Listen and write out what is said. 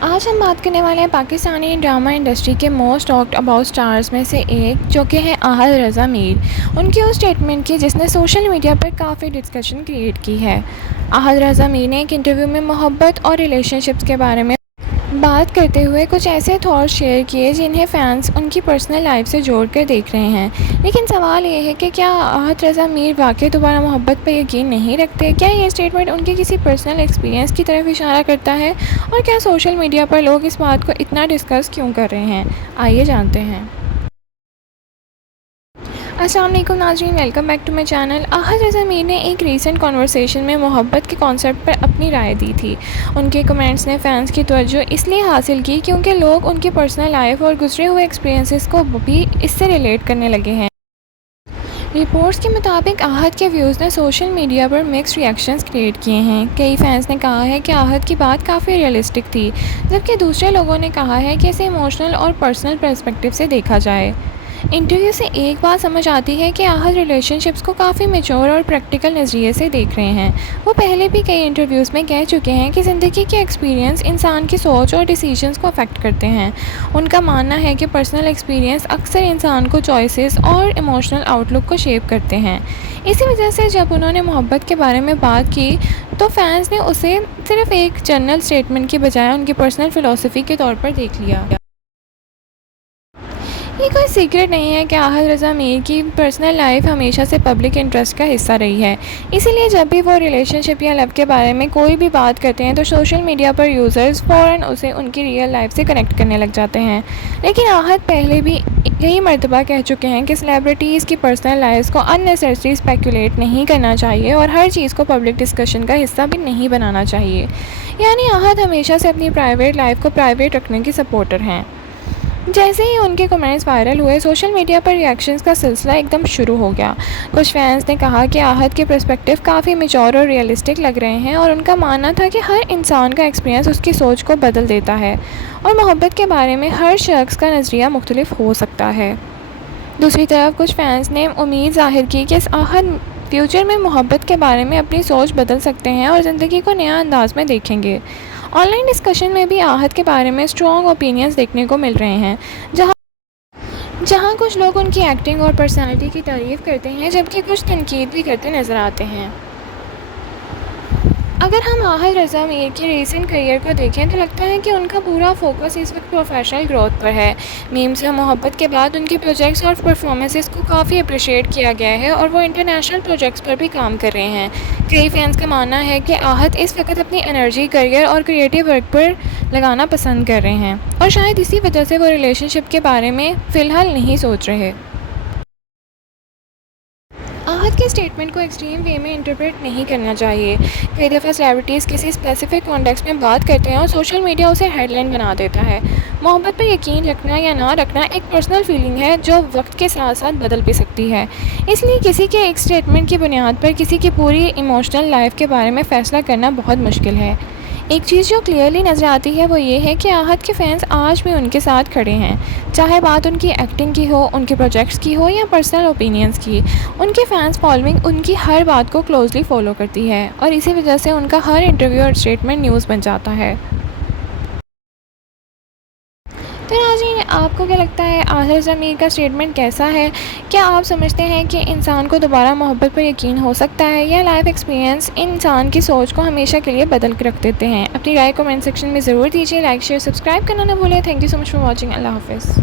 آج ہم بات کرنے والے ہیں پاکستانی ڈرامہ انڈسٹری کے موسٹ ٹاکڈ اباؤٹ سٹارز میں سے ایک، جو کہ ہیں احد رضا میر۔ ان کی اس اسٹیٹمنٹ کی جس نے سوشل میڈیا پر کافی ڈسکشن کریٹ کی ہے۔ احد رضا میر نے ایک انٹرویو میں محبت اور ریلیشن شپس کے بارے میں بات کرتے ہوئے کچھ ایسے تھاٹس شیئر کیے جنہیں فینس ان کی پرسنل لائف سے جوڑ کر دیکھ رہے ہیں۔ لیکن سوال یہ ہے کہ کیا احد رضا میر واقعی دوبارہ محبت پر یقین نہیں رکھتے؟ کیا یہ اسٹیٹمنٹ ان کے کسی پرسنل ایکسپیرینس کی طرف اشارہ کرتا ہے؟ اور کیا سوشل میڈیا پر لوگ اس بات کو اتنا ڈسکس کیوں کر رہے ہیں؟ آئیے جانتے ہیں۔ السلام علیکم ناظرین، welcome back to my channel. Ahad Raza Mir نے ایک ریسنٹ کنورسیشن میں محبت کے کانسیپٹ پر اپنی رائے دی تھی۔ ان کے کمنٹس نے فینس کی توجہ اس لیے حاصل کی کیونکہ لوگ ان کی پرسنل لائف اور گزرے ہوئے ایکسپیرینسز کو بھی اس سے ریلیٹ کرنے لگے ہیں۔ رپورٹس کے مطابق احد کے ویوز نے سوشل میڈیا پر مکس ریئیکشنز کریٹ کیے ہیں۔ کئی فینس نے کہا ہے کہ احد کی بات کافی ریئلسٹک تھی، جبکہ دوسرے لوگوں نے کہا ہے کہ اسے ایموشنل اور پرسنل پرسپیکٹیو سے دیکھا جائے۔ انٹرویو سے ایک بات سمجھ آتی ہے کہ احد ریلیشن شپس کو کافی میچور اور پریکٹیکل نظریے سے دیکھ رہے ہیں۔ وہ پہلے بھی کئی انٹرویوز میں کہہ چکے ہیں کہ زندگی کے ایکسپیرینس انسان کی سوچ اور ڈیسیژنز کو افیکٹ کرتے ہیں۔ ان کا ماننا ہے کہ پرسنل ایکسپیرینس اکثر انسان کو چوائسیز اور ایموشنل آؤٹ لک کو شیپ کرتے ہیں۔ اسی وجہ سے جب انہوں نے محبت کے بارے میں بات کی تو فینس نے اسے صرف ایک جنرل اسٹیٹمنٹ کی بجائے ان کی پرسنل فلسفی کے طور پر دیکھ لیا۔ یہ کوئی سیکرٹ نہیں ہے کہ احد رضا میر کی پرسنل لائف ہمیشہ سے پبلک انٹرسٹ کا حصہ رہی ہے۔ اسی لیے جب بھی وہ ریلیشن شپ یا لو کے بارے میں کوئی بھی بات کرتے ہیں تو سوشل میڈیا پر یوزرز فوراً اسے ان کی ریئل لائف سے کنیکٹ کرنے لگ جاتے ہیں۔ لیکن احد پہلے بھی کئی مرتبہ کہہ چکے ہیں کہ سیلیبریٹیز کی پرسنل لائفز کو ان نیسیسری اسپیکولیٹ نہیں کرنا چاہیے اور ہر چیز کو پبلک ڈسکشن کا حصہ بھی نہیں بنانا چاہیے۔ یعنی احد ہمیشہ سے اپنی پرائیویٹ لائف کو پرائیویٹ رکھنے کی سپورٹر ہیں۔ جیسے ہی ان کے کمنٹس وائرل ہوئے، سوشل میڈیا پر ریئیکشنز کا سلسلہ ایک دم شروع ہو گیا۔ کچھ فینس نے کہا کہ احد کے پرسپیکٹیو کافی میچور اور ریئلسٹک لگ رہے ہیں اور ان کا ماننا تھا کہ ہر انسان کا ایکسپیرینس اس کی سوچ کو بدل دیتا ہے اور محبت کے بارے میں ہر شخص کا نظریہ مختلف ہو سکتا ہے۔ دوسری طرف کچھ فینس نے امید ظاہر کی کہ احد فیوچر میں محبت کے بارے میں اپنی سوچ بدل سکتے ہیں اور زندگی کو نیا انداز میں دیکھیں گے۔ آن لائن ڈسکشن میں بھی احد کے بارے میں اسٹرانگ اوپینینز دیکھنے کو مل رہے ہیں، جہاں کچھ لوگ ان کی ایکٹنگ اور پرسنالٹی کی تعریف کرتے ہیں جبکہ کچھ تنقید بھی کرتے نظر آتے ہیں۔ اگر ہم احد رضا میر کی ریسنٹ کیریئر کو دیکھیں تو لگتا ہے کہ ان کا پورا فوکس اس وقت پروفیشنل گروتھ پر ہے۔ میمز یا محبت کے بعد ان کے پروجیکٹس اور پرفارمنسز کو کافی اپریشیٹ کیا گیا ہے اور وہ انٹرنیشنل پروجیکٹس پر بھی کام کر رہے ہیں۔ کئی فینس کا ماننا ہے کہ احد اس وقت اپنی انرجی کیریئر اور کریٹیو ورک پر لگانا پسند کر رہے ہیں اور شاید اسی وجہ سے وہ ریلیشن شپ کے بارے میں فی الحال نہیں سوچ رہے۔ احد کے اسٹیٹمنٹ کو ایکسٹریم وے میں انٹرپریٹ نہیں کرنا چاہیے۔ کئی دفعہ سیلیبریٹیز کسی اسپیسیفک کانٹیکسٹ میں بات کرتے ہیں اور سوشل میڈیا اسے ہیڈ لائن بنا دیتا ہے۔ محبت پر یقین رکھنا یا نہ رکھنا ایک پرسنل فیلنگ ہے جو وقت کے ساتھ ساتھ بدل بھی سکتی ہے۔ اس لیے کسی کے ایک اسٹیٹمنٹ کی بنیاد پر کسی کی پوری ایموشنل لائف کے بارے میں فیصلہ کرنا بہت مشکل ہے۔ ایک چیز جو کلیئرلی نظر آتی ہے وہ یہ ہے کہ احد کے فینس آج بھی ان کے ساتھ کھڑے ہیں، چاہے بات ان کی ایکٹنگ کی ہو، ان کے پروجیکٹس کی ہو یا پرسنل اوپینینز کی۔ ان کے فینس فالوئنگ ان کی ہر بات کو کلوزلی فالو کرتی ہے اور اسی وجہ سے ان کا ہر انٹرویو اور اسٹیٹمنٹ نیوز بن جاتا ہے۔ تو ناظرین، آپ کو کیا لگتا ہے احد رضا میر کا اسٹیٹمنٹ کیسا ہے؟ کیا آپ سمجھتے ہیں کہ انسان کو دوبارہ محبت پر یقین ہو سکتا ہے یا لائف ایکسپیرینس انسان کی سوچ کو ہمیشہ کے لیے بدل کے رکھ دیتے ہیں؟ اپنی رائے کمنٹ سیکشن میں ضرور دیجیے۔ لائک، شیئر، سبسکرائب کرنا نہ بھولیں۔ Thank you so much for watching. اللہ حافظ۔